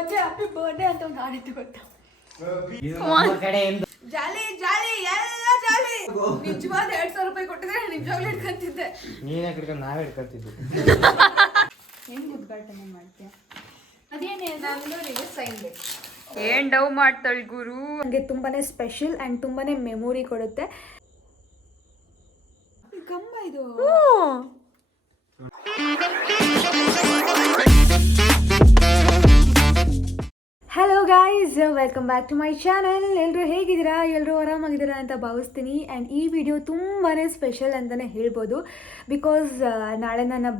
ಅಜ್ಜಿ happy birthday ಅಂತ ಒಂದು ಹಾಡಿತ್ತು ಗೊತ್ತಾ? ಜಾಲಿ ಜಾಲಿ ಎಲ್ಲ ಜಾಲಿ. ನಿಜವಾದ 2,000 ರೂಪಾಯಿ ಕೊಟ್ಟಿದ್ರೆ ನಿಜವಾಗ್ಲೂ ಹಿಡ್ಕೊಂತಿದ್ದೆ. ನೀನೇ ಹಿಡ್ಕೊಂಡು ನಾವೇ ಹಿಡ್ಕೊಂತಿದ್ದೆ. ಹೆಂಗ್ ಉದ್ಘಾಟನೆ ಮಾಡ್ತೀಯ? ಅದೇನೇ ನಾನು ರಿವರ್ಸ್ ಸೈನ್ ಬೇಕು. ಏನ್ ಡವ್ ಮಾಡ್ತಾಳೆ ಗುರು. ನನಗೆ ತುಂಬಾನೇ ಸ್ಪೆಷಲ್ ಆ್ಯಂಡ್ ತುಂಬಾನೇ ಮೆಮೊರಿ ಕೊಡುತ್ತೆ. ಗಮ್ಮ ಇದು. Hello guys, welcome back to my channel. ಎಲ್ಲರೂ ಹೇಗಿದ್ದೀರಾ? ಎಲ್ಲರೂ ಆರಾಮಾಗಿದ್ದೀರಾ ಅಂತ ಭಾವಿಸ್ತೀನಿ. ಆ್ಯಂಡ್ ಈ ವಿಡಿಯೋ ತುಂಬಾ ಸ್ಪೆಷಲ್ ಅಂತಲೇ ಹೇಳ್ಬೋದು. ಬಿಕಾಸ್ ನಾಳೆ ನನ್ನ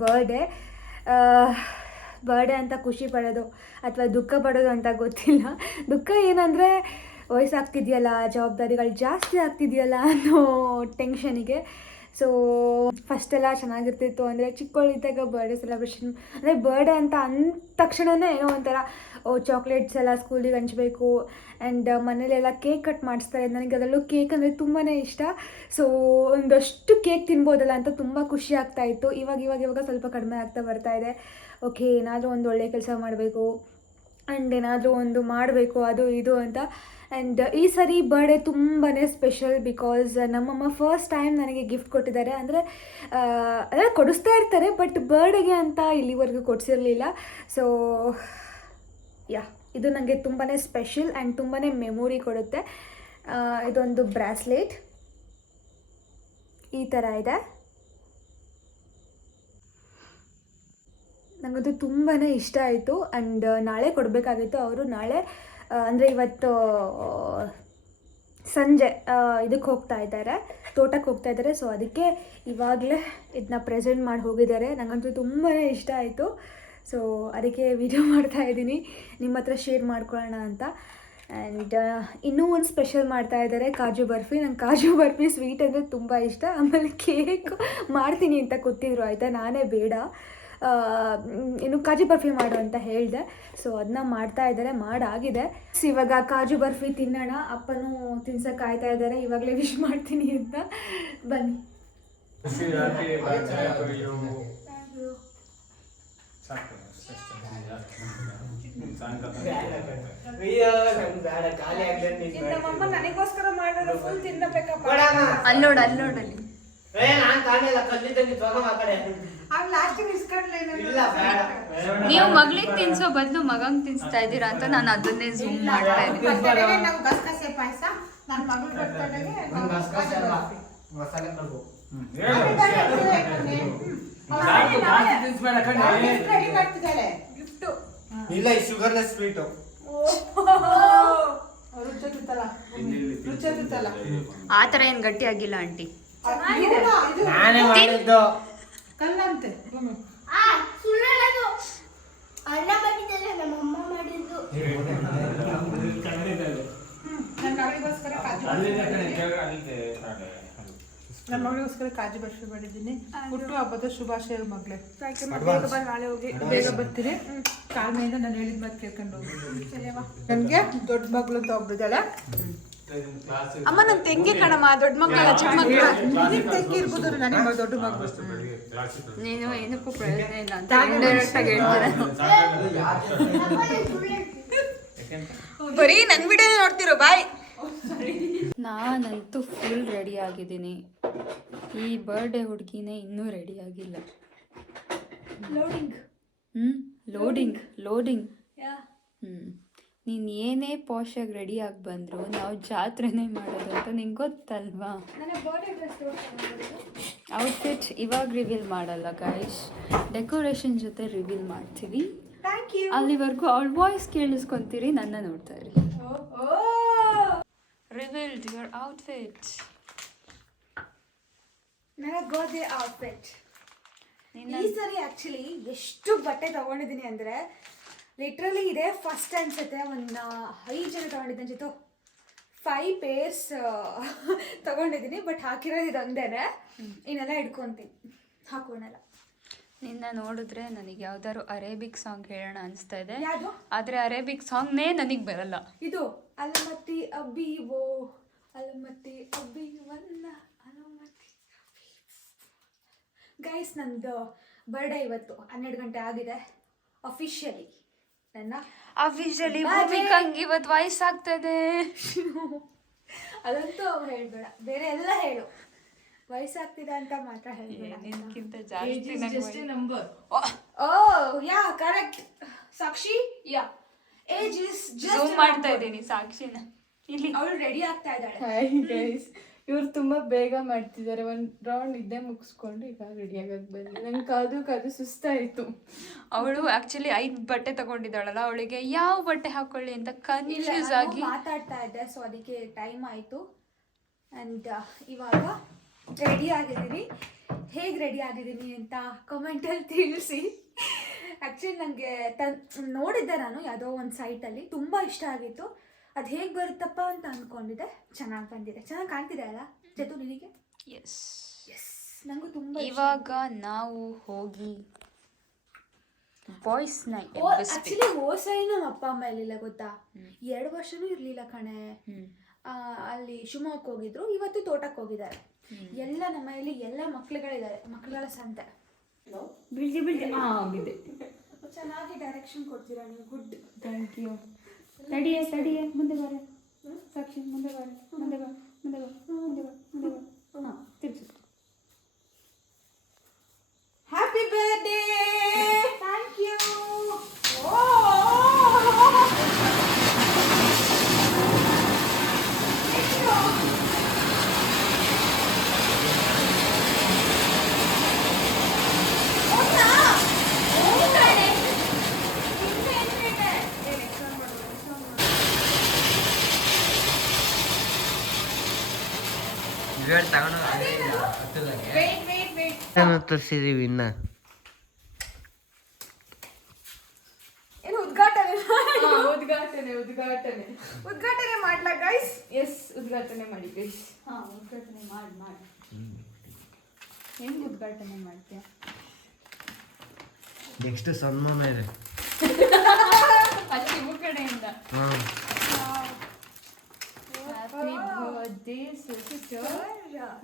ಬರ್ಡೇ ಅಂತ ಖುಷಿ ಪಡೋದು ಅಥವಾ ದುಃಖ ಪಡೋದು ಅಂತ ಗೊತ್ತಿಲ್ಲ. ದುಃಖ ಏನಂದರೆ ವಯಸ್ಸಾಗ್ತಿದೆಯಲ್ಲ, ಜವಾಬ್ದಾರಿಗಳು ಜಾಸ್ತಿ ಆಗ್ತಿದೆಯಲ್ಲ ಅನ್ನೋ ಟೆನ್ಷನಿಗೆ. ಸೊ ಫಸ್ಟೆಲ್ಲ ಚೆನ್ನಾಗಿರ್ತಿತ್ತು. ಅಂದರೆ ಚಿಕ್ಕವಳಿದ್ದಾಗ ಬರ್ಡೇ ಸೆಲೆಬ್ರೇಷನ್ ಅಂದರೆ ಬರ್ಡೇ ಅಂತ ಅಂದ ತಕ್ಷಣವೇ ಏನೋ ಒಂಥರ ಚಾಕ್ಲೇಟ್ಸ್ ಎಲ್ಲ ಸ್ಕೂಲಿಗೆ ಹಂಚಬೇಕು. ಆ್ಯಂಡ್ ಮನೇಲೆಲ್ಲ ಕೇಕ್ ಕಟ್ ಮಾಡಿಸ್ತಾರೆ. ನನಗೆ ಅದರಲ್ಲೂ ಕೇಕ್ ಅಂದರೆ ತುಂಬಾ ಇಷ್ಟ. ಸೊ ಒಂದಷ್ಟು ಕೇಕ್ ತಿನ್ಬೋದಲ್ಲ ಅಂತ ತುಂಬ ಖುಷಿ ಆಗ್ತಾಯಿತ್ತು. ಇವಾಗ ಸ್ವಲ್ಪ ಕಡಿಮೆ ಆಗ್ತಾ ಬರ್ತಾಯಿದೆ. ಓಕೆ, ಏನಾದರೂ ಒಂದು ಒಳ್ಳೆಯ ಕೆಲಸ ಮಾಡಬೇಕು ಆ್ಯಂಡ್ ಏನಾದರೂ ಒಂದು ಮಾಡಬೇಕು ಅದು ಇದು ಅಂತ. ಆ್ಯಂಡ್ ಈ ಸರಿ ಬರ್ಡೇ ತುಂಬಾ ಸ್ಪೆಷಲ್. ಬಿಕಾಸ್ ನಮ್ಮಮ್ಮ ಫಸ್ಟ್ ಟೈಮ್ ನನಗೆ ಗಿಫ್ಟ್ ಕೊಟ್ಟಿದ್ದಾರೆ. ಅಂದರೆ ಕೊಡಿಸ್ತಾ ಇರ್ತಾರೆ, ಬಟ್ ಬರ್ಡೇಗೆ ಅಂತ ಇಲ್ಲಿವರೆಗೂ ಕೊಡಿಸಿರಲಿಲ್ಲ. ಸೊ ಇದು ನನಗೆ ತುಂಬಾ ಸ್ಪೆಷಲ್ ಆ್ಯಂಡ್ ತುಂಬಾ ಮೆಮೊರಿ ಕೊಡುತ್ತೆ. ಇದೊಂದು ಬ್ರಾಸ್ಲೆಟ್ ಈ ಥರ ಇದೆ. ನನಗದು ತುಂಬಾ ಇಷ್ಟ ಆಯಿತು. ಆ್ಯಂಡ್ ನಾಳೆ ಕೊಡಬೇಕಾಗಿತ್ತು. ಅವರು ನಾಳೆ ಅಂದರೆ ಇವತ್ತು ಸಂಜೆ ಇದಕ್ಕೆ ಹೋಗ್ತಾ ಇದ್ದಾರೆ, ತೋಟಕ್ಕೆ ಹೋಗ್ತಾ ಇದ್ದಾರೆ. ಸೊ ಅದಕ್ಕೆ ಇವಾಗಲೇ ಇದನ್ನ ಪ್ರೆಸೆಂಟ್ ಮಾಡಿ ಹೋಗಿದ್ದಾರೆ. ನನಗಂತೂ ತುಂಬಾ ಇಷ್ಟ ಆಯಿತು. ಸೊ ಅದಕ್ಕೆ ವಿಡಿಯೋ ಮಾಡ್ತಾ ಇದ್ದೀನಿ, ನಿಮ್ಮ ಹತ್ರ ಶೇರ್ ಮಾಡ್ಕೊಳ್ಳೋಣ ಅಂತ. ಆ್ಯಂಡ್ ಇನ್ನೂ ಒಂದು ಸ್ಪೆಷಲ್ ಮಾಡ್ತಾ ಇದ್ದಾರೆ, ಕಾಜು ಬರ್ಫಿ. ನಂಗೆ ಕಾಜು ಬರ್ಫಿ ಸ್ವೀಟ್ ಅಂದರೆ ತುಂಬ ಇಷ್ಟ. ಆಮೇಲೆ ಕೇಕ್ ಮಾಡ್ತೀನಿ ಅಂತ ಕೂತಿದ್ರು, ಆಯಿತಾ. ನಾನೇ ಬೇಡ, ಇನ್ನು ಕಾಜು ಬರ್ಫಿ ಮಾಡು ಅಂತ ಹೇಳಿದೆ. ಸೊ ಅದನ್ನ ಮಾಡ್ತಾ ಇದ್ದಾರೆ, ಮಾಡಾಗಿದೆ. ಸೊ ಇವಾಗ ಕಾಜು ಬರ್ಫಿ ತಿನ್ನೋಣ. ಅಪ್ಪನೂ ತಿನ್ಸಕ್ಕೆ ಕಾಯ್ತಾ ಇದ್ದಾರೆ, ಇವಾಗಲೇ ವಿಶ್ ಮಾಡ್ತೀನಿ ಅಂತ. ಬನ್ನಿ. ನಮ್ಮಮ್ಮ ನನಗೋಸ್ಕರ ಮಾಡೋದು ಫುಲ್ ತಿನ್ನಬೇಕಪ್ಪ. ಅಲ್ಲೋಡಲ್ಲಿ ನೀವು ಮಗಳಿಗೆ ತಿನ್ಸೋ ಬದಲು ಮಗಂಗ್ ತಿನ್ಸ್ತಾ ಇದ್ದೀರಾ ಅಂತ ನಾನು ಅದನ್ನೇ ಝೂಮ್ ಮಾಡ್ತಾ ಇದ್ದೀನಿ. ಇಲ್ಲ, ಶುಗರ್ಲೆಸ್ ಸ್ವೀಟ್. ಆ ಥರ ಏನು ಗಟ್ಟಿ ಆಗಿಲ್ಲ ಆಂಟಿ. ನಾನೇ ಮಾಡಿದ್ದು. ಕಲ್ಲಂತೆ ಅಣ್ಣ ಮಾಡಿದ್ದಲ್ಲ, ನಮ್ಮ ಅಮ್ಮ ಮಾಡಿದ್ದು. ನನ್ನ ಮಗಳಿಗೋಸ್ಕರ ಕಾಜು ಬರ್ಫಿ ಮಾಡಿದ್ದೀನಿ. ಹುಟ್ಟು ಹಬ್ಬದ ಶುಭಾಶಯ ಮಗಳೇ. ನಾಳೆ ಹೋಗಿ ಬೇಗ ಬರ್ತೀರಿ. ತಾಳ್ಮೆಯಿಂದ ನಾನು ಹೇಳಿದ ಮಾತು ಕೇಳ್ಕೊಂಡು ಹೋಗಿ. ನನಗೆ ದೊಡ್ಡ ಮಗಳು ಅಂತ ಒಬ್ಬಿದ್ದಾಳೆ. ಅಮ್ಮ ನನ್ನ ತಂಗಿ ಕಣಮ್ಮ, ದೊಡ್ಡ ಮಕ್ಕಳ ಚಿಕ್ಕ ಮಕ್ಕಳು. ನಿನ್ನ ತಂಗಿ ಇರ್ಬೋದು, ನನಗೆ ದೊಡ್ಡ ಮಗಳು. ನೀನು ಏನಕ್ಕೂ ಪ್ರಯೋಜನ ಇಲ್ಲ ಅಂತ ಇಂಡೈರೆಕ್ಟ್ ಆಗಿ ಹೇಳ್ತಾರೆ. ಬರೀ ನನ್ನ ವಿಡಿಯೋ ನೋಡ್ತಿರೋ, ಬಾಯ್. ನಾನಂತೂ ಫುಲ್ ರೆಡಿ ಆಗಿದ್ದೀನಿ. ಈ ಬರ್ಡೇ ಹುಡುಗಿನೇ ಇನ್ನೂ ರೆಡಿ ಆಗಿಲ್ಲ. ಲೋಡಿಂಗ್. ನೀನು ಏನೇ ಪಾಶಾಗಿ ರೆಡಿ ಆಗಿ ಬಂದರೂ ನಾವು ಜಾತ್ರೆನೇ ಮಾಡೋದು ಅಂತ ನಿಂಗೆ ಗೊತ್ತಲ್ವಾ. ಔಟ್ಫಿಟ್ ಇವಾಗ ರಿವೀಲ್ ಮಾಡಲ್ಲ ಗೈಸ್, ಡೆಕೋರೇಷನ್ ಜೊತೆ ರಿವೀಲ್ ಮಾಡ್ತೀವಿ. ಅಲ್ಲಿವರೆಗೂ ಅವಳ ವಾಯ್ಸ್ ಕೇಳಿಸ್ಕೊಂತೀರಿ, ನನ್ನ ನೋಡ್ತಾ ಇರಿ. Revealed your outfit. ನನಗೋದೆ ಔಟ್ಫಿಟ್. ಈ ಸರಿ ಆ್ಯಕ್ಚುಲಿ ಎಷ್ಟು ಬಟ್ಟೆ ತೊಗೊಂಡಿದ್ದೀನಿ ಅಂದರೆ ಲಿಟ್ರಲಿ ಇದೆ ಫಸ್ಟ್ ಅನ್ಸುತ್ತೆ. ಒಂದು 5 ಜನ ತೊಗೊಂಡಿದ್ದೆ ಅನ್ಸಿತ್ತು. 5 ಪೇರ್ಸ್ ತೊಗೊಂಡಿದ್ದೀನಿ. ಬಟ್ ಹಾಕಿರೋದು ಇದೊಂದೇನೆ, ಇನ್ನೆಲ್ಲ ಹಿಡ್ಕೊತೀನಿ, ಹಾಕೋಣಲ್ಲ. ನಿನ್ನ ನೋಡಿದ್ರೆ ನನಗೆ ಯಾವ್ದಾದ್ರು ಅರೇಬಿಕ್ ಸಾಂಗ್ ಹೇಳೋಣ ಅನಿಸ್ತಾ ಇದೆ. ಯಾವುದು? ಆದರೆ ಅರೇಬಿಕ್ ಸಾಂಗ್ನೇ ನನಗೆ ಬರಲ್ಲ. ಇದು ಅಲಮತಿ ಅಬ್ಬಿವೋ ಅಲಮತಿ ಅಬ್ಬಿವಲ್ಲ ಅಲಮತಿ. ಗೈಸ್, ನಂದು ಬರ್ಡೇ ಇವತ್ತು 12 ಗಂಟೆ ಆಗಿದೆ ಅಫಿಷಿಯಲಿ. ನನ್ನ ಅಫಿಷಿಯಲಿ ಭೂಮಿಕಂಗೆ ಇವತ್ತು ವಯಸ್ಸಾಗ್ತದೆ. ಅದಂತೂ ಹೇಳ್ಬೇಡ, ಬೇರೆ ಎಲ್ಲ ಹೇಳು. ವಯಸ್ಸಾಗ್ತಿದೆ ಅಂತ ಮಾತ್ರ ಹೇಳ್ಬೇಡ. ನಿನ್ಕಿಂತ ಜಾಸ್ತಿ number. Oh yeah correct Sakshi. Yeah age is zoom ಮಾಡ್ತಾ ಇದ್ದೀನಿ ಸಾಕ್ಷಿನ. ಇಲ್ಲಿ ಅವಳು ರೆಡಿ ಆಗ್ತಾ ಇದ್ದಾಳೆ. ಹಾಯ್ ಗೈಸ್, ಇವ್ರು ತುಂಬಾ ಬೇಗ ಮಾಡ್ತಿದ್ದಾರೆ. ಒಂದ್ ರೌಂಡ್ ಇದ್ದೇ ಮುಗಿಸ್ಕೊಂಡು ಈಗ ರೆಡಿ ಆಗಕ್ ಬಂದೆ. ನಂಗೆ ಕಾದು ಸುಸ್ತಾಯ್ತು. ಅವಳು ಆಕ್ಚುಲಿ 5 ಬಟ್ಟೆ ತಗೊಂಡಿದ್ದಾಳಲ್ಲ, ಅವಳಿಗೆ ಯಾವ ಬಟ್ಟೆ ಹಾಕೊಳ್ಳಿ ಅಂತ ಕನ್ಫ್ಯೂಸ್ ಆಗಿ ಮಾತಾಡ್ತಾ ಇದ್ದೆ, ಸೊ ಅದಕ್ಕೆ ಟೈಮ್ ಆಯಿತು. ಆ್ಯಂಡ್ ಇವಾಗ ರೆಡಿ ಆಗಿದ್ದೀನಿ. ಹೇಗೆ ರೆಡಿ ಆಗಿದ್ದೀನಿ ಅಂತ ಕಮೆಂಟಲ್ಲಿ ತಿಳಿಸಿ. ಆ್ಯಕ್ಚುಲಿ ನನಗೆ ನೋಡಿದ್ದೆ ನಾನು ಯಾವುದೋ ಒಂದು ಸೈಟಲ್ಲಿ, ತುಂಬ ಇಷ್ಟ ಆಗಿತ್ತು. ಅದು ಹೇಗೆ ಬರುತ್ತಪ್ಪ ಅಂತ ಅಂದ್ಕೊಂಡಿದ್ದೆ. ಚೆನ್ನಾಗಿ ಬಂದಿದೆ, ಚೆನ್ನಾಗಿ ಕಾಣ್ತಿದೆ ಅಲ್ಲ ಜೊತೆ ನಿನಗೆ? ಎಸ್ ಎಸ್, ನನಗೂ ತುಂಬ. ಇವಾಗ ನಾವು ಹೋಗಿ ಬಾಯ್ಸ್ನ ಆ್ಯಕ್ಚುಲಿ ಹೋಸರಿ ನಮ್ಮ ಅಪ್ಪ ಅಮ್ಮ ಇರಲಿಲ್ಲ ಗೊತ್ತಾ, 2 ವರ್ಷನೂ ಇರಲಿಲ್ಲ ಕಣೆ. ಅಲ್ಲಿ ಶಿವಮೊಗ್ಗಕ್ಕೆ ಹೋಗಿದ್ರು, ಇವತ್ತು ತೋಟಕ್ಕೆ ಹೋಗಿದ್ದಾರೆ. ಎಲ್ಲ ನಮ್ಮ ಮನೆಯಲ್ಲಿ ಎಲ್ಲ ಮಕ್ಳುಗಳಿದ್ದಾರೆ, ಮಕ್ಳುಗಳ ಸಂತೆ. ಬಿಲ್ಡಿ ಬಿದ್ದೆ. ಚೆನ್ನಾಗಿ ಡೈರೆಕ್ಷನ್ ಕೊಡ್ತೀರಾ ನೀವು, ಗುಡ್. Thank you. ತಡಿಯೇ ಮುಂದೆ ಬಾರ ಸಾಕ್ಷಿ, ಮುಂದೆ ಬಾ. ಹಾಂ ತಿರ್ಸು. Happy birthday. Thank you. ತರಿಸಿದೀವಿ ಇನ್ನ. ಏನು ಉದ್ಘಾಟನೆ ಉದ್ಘಾಟನೆ ಮಾಡ್ಲಾ ಗೈಸ್? ಎಸ್, ಉದ್ಘಾಟನೆ ಮಾಡಿ ಗೈಸ್. ಉದ್ಘಾಟನೆ ಮಾಡಿ ಹೆಂಗ್ ಉದ್ಘಾಟನೆ ಮಾಡ್ತೀಯ? ನೆಕ್ಸ್ಟ್ ಸನ್ಮಾನ ಇದೆ ಅಲ್ಲಿ ಇವ್ರ ಕಡೆಯಿಂದ. Happy birthday, sister.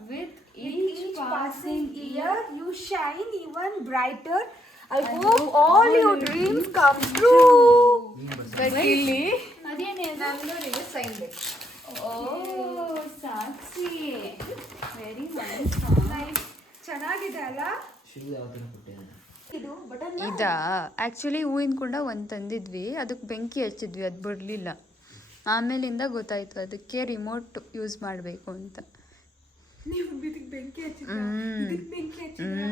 With each passing year, you shine even brighter. I hope all your dreams come true. ಇಲ್ಲಿ ಅದೇನೇ ನಾನು ನಿಮಗೆ ಸೈನ್ ಬೇಕು. ಓ ಸಾಕ್ಷಿ, ವೆರಿ ನೈಸ್. ಚೆನ್ನಾಗಿದೆ ಅಲ್ಲ ಇದು? ಬಟನ್ ಇದಾ ಆ್ಯಕ್ಚುಲಿ ಹೂವಿನ ಕುಂಡ ಒಂದು ತಂದಿದ್ವಿ, ಅದಕ್ಕೆ ಬೆಂಕಿ ಹಚ್ಚಿದ್ವಿ, ಅದು ಬಿಡಲಿಲ್ಲ. ಆಮೇಲಿಂದ ಗೊತ್ತಾಯ್ತು ಅದಕ್ಕೆ ರಿಮೋಟ್ ಯೂಸ್ ಮಾಡಬೇಕು ಅಂತ. ನೀವು ಇದಕ್ಕೆ ಬೆಂಕಿ ಹಚ್ಚಿದ್ರಾ? ಇದಕ್ಕೆ ಬೆಂಕಿ ಹಚ್ಚಿದ್ರಾ?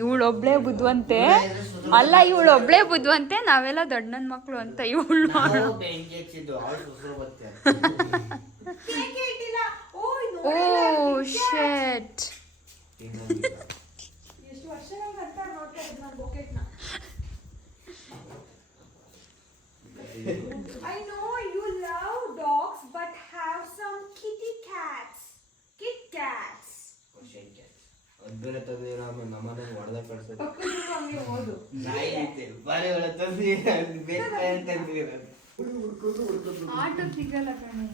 ಇವಳೊಬ್ಳೆ ಬುದ್ಧಿವಂತೆ ಅಲ್ಲ, ಇವಳೊಬ್ಳೆ ಬುದ್ಧಿವಂತೆ, ನಾವೆಲ್ಲ ದೊಡ್ಡ ನನ್ನ ಮಕ್ಕಳು ಅಂತ ಇವಳು. ಓ ಶೆಟ್. ಎಷ್ಟು ವರ್ಷಗಳು ಅಂತ ನೋಡ್ತಾ ಇದ್ದೆ ನಾನು ಬೊಕೆಟ್ನ. I know you love dogs but have some kitty cats. Kit cats. ಬೇರೆ ತಂದಿರ ನಮ್ಮನೆ ಹೊಡೆದ ಕಳ್ಸೋದು. ಪಕ್ಕದ ಹಂಗೆ ಓದು. ನಾಯಿ ಐತೆ ಬಾರಿ ಒಳ ತಂದಿ ಬೇಕಂತಂದ್ವಿ. ಆಟೋ ಸಿಗಲ್ಲ ಕಣೆ.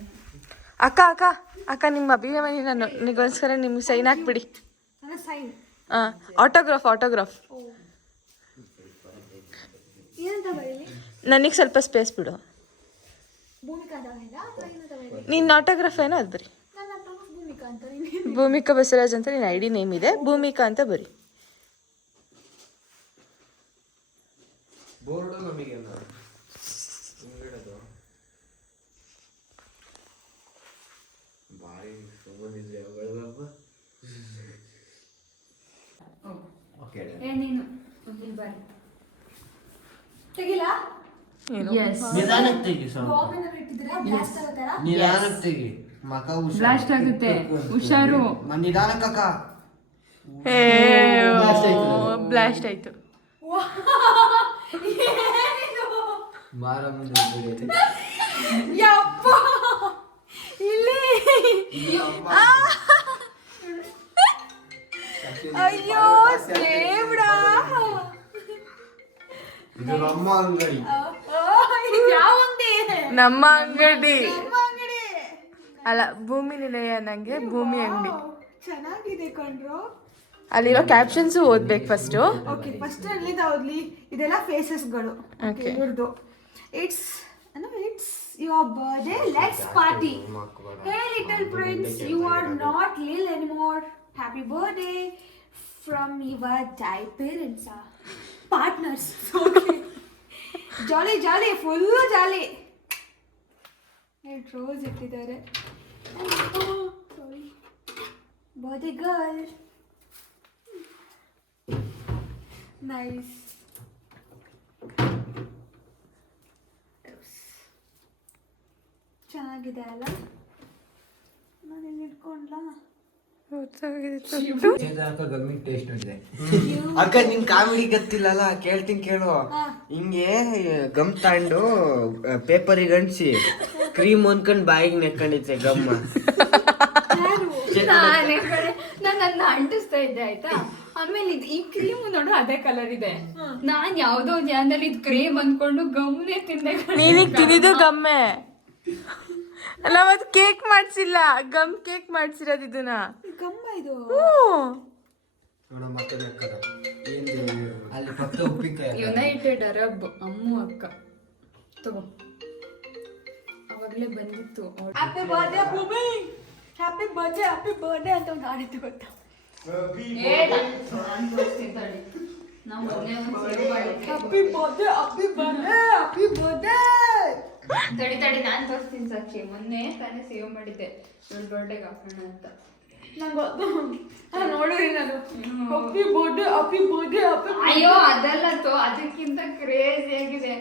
ಅಕ್ಕ ನಿಮ್ಮ ಅಭಿಮಾನಿ ನಾನು ನಿಗೋಸ್ಕರ ನಿಮ್ಗೆ ಸೈನ್ ಹಾಕ್ಬಿಡಿ. ನನ್ನ ಸೈನ್. ಆಟೋಗ್ರಾಫ್ ಏನಂತ ಬರೀಲಿ? ನನಗೆ ಸ್ವಲ್ಪ ಸ್ಪೇಸ್ ಬಿಡು. ಭೂಮಿಕಾ ಅಂತ ಬರೀಲಾ ಅಥವಾ ಏನಂತ ಬರೀಲಿ? ನಿನ್ನ ಆಟೋಗ್ರಾಫ್ ಏನೋ ಅದು ಬರಿ. ನನ್ನ ಭೂಮಿಕಾ ಅಂತ. ಭೂಮಿಕಾ ಬಸವರಾಜ್ ಅಂತ ನಿನ್ನ ID ನೇಮ್ ಇದೆ, ಭೂಮಿಕಾ ಅಂತ ಬರಿ. ಬೋರ್ಡು ನಮಗೆ ಬಾಯಿ ಸುಮ್ಮನಿದ್ರೆ ಅವಳದಪ್ಪ. ಓಕೆ ತೆಗಿಲಾ? ನಿಧಾನಕ್ಕೆ ತೆಗಿ ಸ್ವಲ್ಪ. ಬಾಂಬ್ ಏನಾದ್ರು ಇಟ್ಟಿದ್ದೀರಾ? ಬ್ಲಾಸ್ಟ್ ಆಗುತ್ತಲ್ಲ? ನಿಧಾನಕ್ಕೆ ತೆಗಿ. ಮಕ ಬ್ಲಾಸ್ಟ್ ಆಗುತ್ತೆ, ಹುಷಾರು. ನಿಧಾನಕ್ಕ. ಬ್ಲಾಸ್ಟ್ ಆಯ್ತು. ಬಾರ ಮುಂದೆ ಯಪ್ಪ ಇಲ್ಲಿ. ಅಯ್ಯೋ ದೇವ್ರಾ, ಇದು ನಮ್ಮ ಅಂಗಡಿ. ಇದು ಯಾವ ಅಂಗಡಿ? ನಮ್ಮ ಅಂಗಡಿ ನಮ್ಮ ಅಂಗಡಿ ಅಲ್ಲ, ಭೂಮಿ ನಿಲಯ ನಂಗೆ ಭೂಮಿ ಅಂಗಡಿ. ಚೆನ್ನಾಗಿದೆ ಕಣ್ರು. ಅಲ್ಲಿರೋ ಕ್ಯಾಪ್ಷನ್ಸು ಓದ್ಬೇಕು ಫಸ್ಟು. ಓಕೆ ಫಸ್ಟ್ ಅಲ್ಲಿಂದ ಓದ್ಲಿ. ಇದೆಲ್ಲ ಫೇಸಸ್ಗಳು. Okay. ಇವ್ರದ್ದು it's your birthday, let's party. Hey little prince, you are not lil anymore. Happy birthday from your die parents partners. Okay jolly jolly, full jolly. Rose ಇಟ್ಟಿದ್ದಾರೆ. Birthday girl, nice. ಚೆನ್ನಾಗಿದೆ ಅಲ್ಲ? ನಾನು ಇಲ್ಲಿ ಇಟ್ಕೊಂಡ್ಲಾ? ಟೇಸ್ಟ್ ನೋಡಿದೆ. ಅಕ್ಕ ನಿನ್ comedy ಗೊತ್ತಿಲ್ಲಲ್ಲ, ಕೇಳ್ತೀನಿ ಕೇಳು. ಹಿಂಗೆ ಗಮ್ ತಗೊಂಡು ಪೇಪರಿಗೆ ಅಂಟಿಸಿ ಕ್ರೀಮ್ ಹೊಂದ್ಕೊಂಡು ಬಾಯಿಗೆ ನೆಕ್ಕೊಂಡಿದ್ದೆ ಗಮ್ಮ. ನಾನು ಅದನ್ನ ಅಂಟಿಸ್ತಾ ಇದ್ದೆ ಆಯ್ತಾ. ಆಮೇಲೆ ಈ ಕ್ರೀಮ್ ನೋಡು ಅದೇ ಕಲರ್ ಇದೆ. ನಾನ್ ಯಾವ್ದೋ ಜಾನದಲ್ಲಿ ಇದು ಕ್ರೀಮ್ ಅಂದ್ಕೊಂಡು ಗಮ್ನೆ ತಿಂದೆ. ನೀನಿಗ್ ತಿಂದಿದ್ದು ಗಮ್ಮೆ. ನಾವದು ಕೇಕ್ ಮಾಡ್ಸಿಲ್ಲ, ಗಮ್ ಕೇಕ್ ಮಾಡ್ಸಿರೋದು ಇದನ್ನ. ಗಮ್ಮ ಇದು. ಅಲ್ಲಿ ಪಕ್ಕ ಉಪ್ಪಿನಕಾಯಿ. ಯುನೈಟೆಡ್ ಅರಬ್ ಅಮ್ಮು ಅಕ್ಕ ತಗೋ, ಅವಾಗ್ಲೇ ಬಂದಿತ್ತು. ಹ್ಯಾಪಿ ಬರ್ಡೇ ಭೂಮಿ, ಹ್ಯಾಪಿ ಬರ್ಡೇ, ಹ್ಯಾಪಿ ಬರ್ಡೇ ಅಂತ ಒಂದು ಹಾಡಿತ್ತು ಗೊತ್ತಾ? Happy birthday, happy birthday, happy birthday. ತಡಿ ನಾನ್ ತೋರಿಸ್ತೀನಿ ಸಾಕ್ಷಿ. ಮೊನ್ನೆ ತಾನೇ ಸೇವ್ ಮಾಡಿದ್ದೆ ಇವಳು ಬರ್ಡೇಗೆ ಹಾಕೋಣ ಅಂತ. ನಂಗೆ ಗೊತ್ತು, ನೋಡಿರಿ ನಾನು. Happy birthday, happy birthday, happy. ಅಯ್ಯೋ ಅದಲ್ಲ ತೋ, ಅದಕ್ಕಿಂತ ಕ್ರೇಜಿ ಆಗಿದೆ.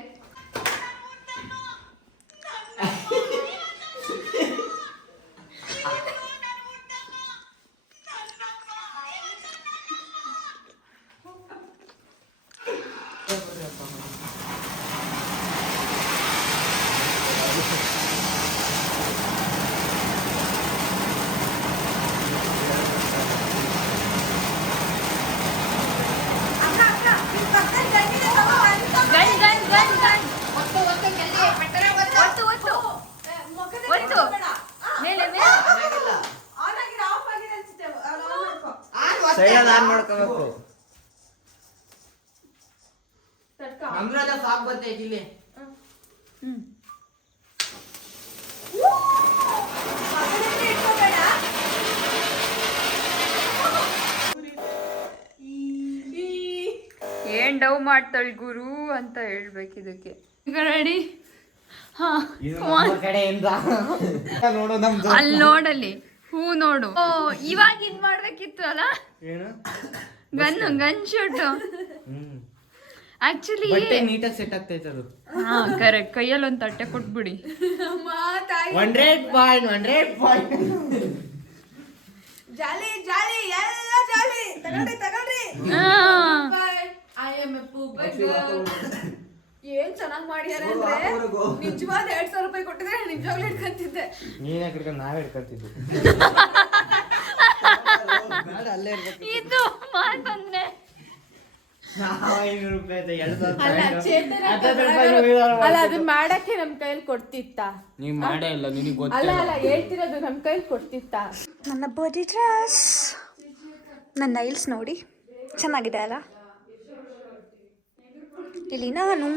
ಸೈಡಲ್ಲಿ ಆನ್ ಮಾಡ್ಕೋಬೇಕು. ನಮ್ಗೆಲ್ಲ ಸಾಕು ಬರ್ತೈತಿ ಇಲ್ಲಿ. ಏನ್ ಡವ್ ಮಾಡ್ತಾಳೆ ಗುರು ಅಂತ ಹೇಳ್ಬೇಕು ಇದಕ್ಕೆ. ಈಗ ರೆಡಿ? ಹಾ ಕಡೆಯಿಂದ ನೋಡು ನಮ್ದು. ಅಲ್ಲಿ ನೋಡಲ್ಲಿ ಹೂ ನೋಡು. ಇವಾಗ ಇದ್ ಮಾಡ್ಬೇಕಿತ್ತು ಅಲ್ಲ, ಗನ್ ಶೂಟ್. ಆಕ್ಚುಲಿ ನೀಟಾಗಿ ಸೆಟ್ ಆಗ್ತೈತೆ ಅದು. ಹಾ ಕರೆಕ್ಟ್. ಕೈಯಲ್ಲಿ ಒಂದು ತಟ್ಟೆ ಕೊಟ್ಬಿಡಿ. 100 ಪಾಯಿಂಟ್. ಜಾಲಿ ಜಾಲಿ, ಎಲ್ಲ ಜಾಲಿ. ತಗೊಳ್ರಿ. I am a pooper girl. ಏನ್ ಚೆನ್ನಾಗಿ ಮಾಡ್ಯಾರ ಅಂದ್ರೆ ನಿಜವಾದ 2,000 ರೂಪಾಯಿ ಕೊಟ್ಟಿದ್ರೆ ನಿಜವಾಗ್ಲೂ ಹಿಡ್ಕೊಂತಿದ್ದೆ. ನೀನೇ ಹಿಡ್ಕೊಂಡು ನಾವೇ ಹಿಡ್ಕೊತಿದ್ವಿ. ಇದು ಮಾತಂದ್ರೆ 500 ರೂಪಾಯಿ ಅಲ್ಲ ಅದನ್ನ ಮಾಡಕ್ಕೆ ನಮ್ ಕೈಯಲ್ಲಿ ಕೊಡ್ತಿತ್ತ? ನೀವ್ ಮಾಡೇ ಇಲ್ಲ, ನಿನಗೆ ಅಲ್ಲ ಗೊತ್ತಿಲ್ಲ. ಅಲ್ಲ ಹೇಳ್ತಿರೋದು ನಮ್ ಕೈಯಲ್ಲಿ ಕೊಡ್ತಿತ್ತ? ನನ್ನ ಬಾಡಿ ಡ್ರೆಸ್, ನನ್ನ ನೈಲ್ಸ್ ನೋಡಿ ಚೆನ್ನಾಗಿದೆ ಅಲ್ಲ? ಇಲ್ಲಿ ನಾನು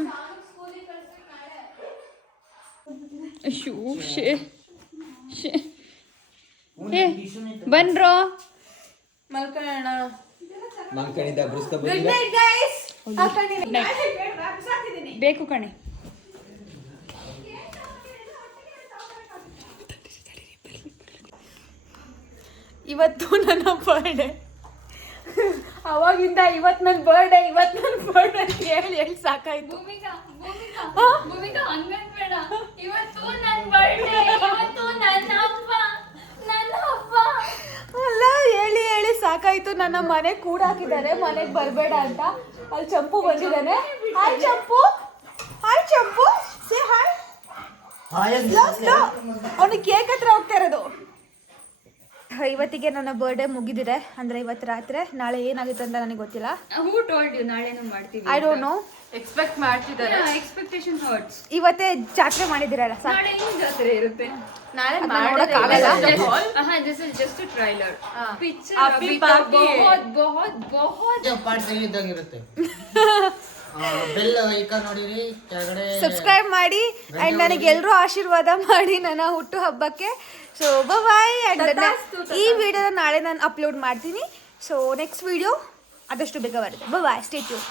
ಬನ್ರೋ ಮಲ್ಕೊಳ್ಳೋಣ. ಮಂಕಣಿದ ಬ್ರಿಸ್ಕ ಬೇಕು ಕಣೆ. ಇವತ್ತು ನನ್ನ ಬರ್ಡೇ. ಅವಾಗಿಂದ ಇವತ್ತು ನನ್ನ ಬರ್ಡೇ ಹೇಳಿ ಸಾಕಾಯ್ತು. ಭೂಮಿಕಾ ಹಂಗನ್ಬೇಡ. ಇವತ್ತು ನನ್ನ ಬರ್ಡೇ, ಇವತ್ತು ನನ್ನ ಹಬ್ಬ. ಅಲ್ಲ ಹೇಳಿ ಸಾಕಾಯ್ತು. ನನ್ನ ಮನೆ ಕೂಡ ಹಾಕಿದ್ದಾರೆ, ಮನೆಗೆ ಬರಬೇಡ ಅಂತ. ಅಲ್ಲಿ ಚಂಪು ಬಂದಿದ್ದಾನೆ. Hi Champu, say hi. ಅವನಿಗೆ ಕೇಕ್ ಹತ್ರ ಹೋಗ್ತಾ ಇರೋದು. ಇವತ್ತಿಗೆ ನನ್ನ ಬರ್ಡೇ ಮುಗಿದಿದೆ. ಅಂದರೆ ಇವತ್ತು ರಾತ್ರಿ. ನಾಳೆ ಏನಾಗುತ್ತೆ ಅಂತ ನನಗೆ ಗೊತ್ತಿಲ್ಲ. ಹೂ ಟೋಲ್ಡ್ ಯು, ನಾಳೆನೂ ಮಾಡ್ತೀವಿ. I don't know. ಎಕ್ಸ್ಪೆಕ್ಟ್ ಮಾಡ್ತಿದ್ದಾರೆ. Expectation hurts. ಇವತ್ತೇ ಜಾತ್ರೆ ಮಾಡಿದಿರಲ್ಲ ಸಾಕು. ನಾಳೆ ಏನು ಜಾತ್ರೆ ಇರುತ್ತೆ? ನಾಳೆ ನೋಡಕ್ಕಾಗಲ್ಲ. This is just trailer. Picture ಅಭಿ ಅಭಿ ಬಾಕಿ ಬಹುತ್ ಬಹುತ್ ಬಹುತ್ ಪಾರ್ಟ್ ತೆಗಿದಂಗಿರುತ್ತೆ. ಬೆಲ್ ಐಕಾನ್ ನೋಡಿರಿ ಕೆಳಗಡೆ ಸಬ್ಸ್ಕ್ರೈಬ್ ಮಾಡಿ ಅಂಡ್ ನನಗೆ ಎಲ್ಲರೂ ಆಶೀರ್ವಾದ ಮಾಡಿ ನನ್ನ ಹುಟ್ಟು ಹಬ್ಬಕ್ಕೆ. So bye. ಅಂಡ್ ಈ ವಿಡಿಯೋನ ನಾಳೆ ನಾನು ಅಪ್ಲೋಡ್ ಮಾಡ್ತೀನಿ. ಸೊ ನೆಕ್ಸ್ಟ್ ವಿಡಿಯೋ ಆದಷ್ಟು ಬೇಗ ಬರುತ್ತೆ. ಬಾಯ್. Stay tune.